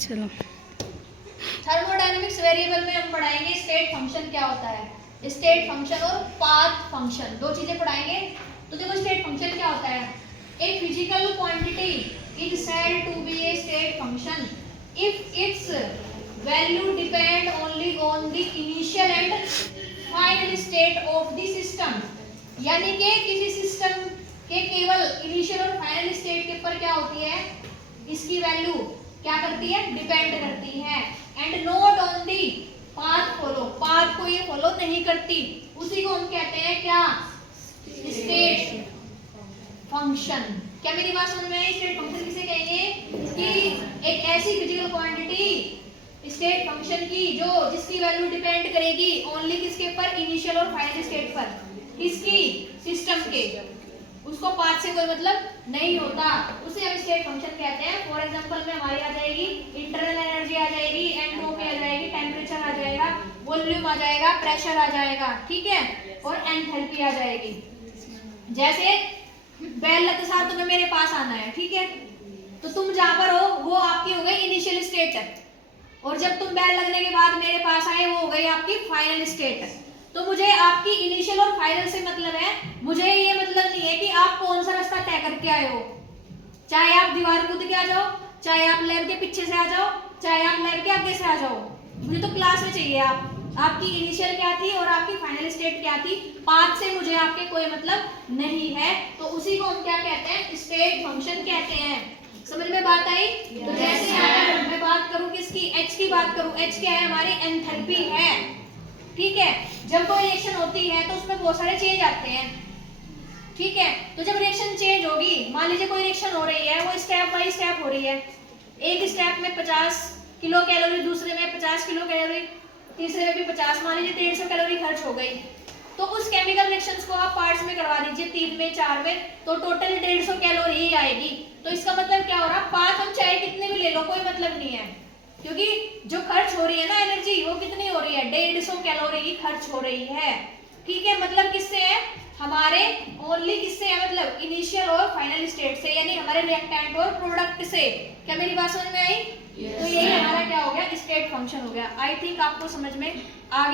चलो thermodynamics variable में हम पढ़ाएंगे स्टेट फंक्शन क्या होता है, स्टेट फंक्शन और पाथ फंक्शन, दो चीजें पढ़ाएंगे। तो देखो स्टेट फंक्शन क्या होता है, a physical quantity is said to be a state function if its value depend only on the initial and final state of the system. यानी कि किसी सिस्टम के केवल इनिशियल और फाइनल स्टेट के ऊपर क्या होती है, इसकी वैल्यू क्या करती है, डिपेंड करती है। And not on the path follow, path को ये फॉलो नहीं करती, उसी को हम कहते हैं क्या, स्टेट फंक्शन। क्या मेरी बात समझ में आई? स्टेट फंक्शन किसे कहेंगे कि एक ऐसी फिजिकल क्वांटिटी स्टेट फंक्शन की जो जिसकी वैल्यू डिपेंड करेगी ओनली किसके ऊपर, इनिशियल और फाइनल स्टेट पर, किसकी, सिस्टम के, उसको पाथ से कोई मतलब नहीं होता, उसे हम स्टेट फंक्शन कहते हैं। फॉर एग्जांपल में हमारी आ जाएगी इंटरनल एनर्जी आ जाएगी, एंट्रोपी आ जाएगी, टेम्परेचर आ जाएगा, वॉल्यूम आ जाएगा, प्रेशर आ जाएगा, ठीक है, और एंथैल्पी आ जाएगी। जैसे बेल लगते साथ तुम्हें मेरे पास आना है, ठीक है, तो तुम जहां पर हो वो आपकी हो गई इनिशियल स्टेट, और जब तुम बेल लगने के बाद मेरे पास आए वो हो गई आपकी फाइनल स्टेट। तो मुझे आपकी इनिशियल और फाइनल से मतलब है, मुझे ये मतलब नहीं है कि आप कौन सा रास्ता तय करके आए हो, चाहे आप दीवार कूद के आ जाओ, चाहे आप लैब के पीछे से आ जाओ, चाहे आप लैब के आगे से आ जाओ, मुझे तो क्लास में चाहिए आप, आपकी इनिशियल क्या थी और आपकी फाइनल स्टेट क्या थी, पाथ से मुझे आपके कोई मतलब नहीं है। तो उसी को हम क्या कहते हैं, स्टेट फंक्शन कहते हैं। समझ में बात आई? तो जैसे यहाँ मैं बात करूं किसकी, एच की बात करूं, एच क्या है, हमारी एंथैल्पी है, ठीक है। जब कोई रिएक्शन होती है तो उसमें बहुत सारे चेंज आते हैं, ठीक है। तो जब रिएक्शन चेंज होगी, मान लीजिए कोई रिएक्शन हो रही है, वो स्टेप बाय स्टेप हो रही है, एक स्टेप में 50 किलो कैलोरी, दूसरे में 50 किलो कैलोरी, तीसरे में भी 50, मान लीजिए 150 कैलोरी खर्च हो गई। तो उस केमिकल रिएक्शंस को आप पार्ट्स में करवा दीजिए, 3 में 4 में, तो टोटल 150 कैलोरी ही आएगी। तो इसका मतलब क्या हो रहा, पाथ हम चाहे कितने भी ले लो कोई मतलब नहीं है, क्योंकि जो खर्च हो रही है ना एनर्जी, वो कितनी हो रही है, 150 कैलोरी ही खर्च हो रही है, ठीक है। मतलब किससे है, हमारे ओनली किससे है, मतलब इनिशियल और फाइनल स्टेट से, यानी हमारे रिएक्टेंट और प्रोडक्ट से। क्या मेरी बात समझ में आई? तो यही हमारा क्या हो गया, स्टेट फंक्शन हो गया। आई थिंक आपको समझ में आ गया।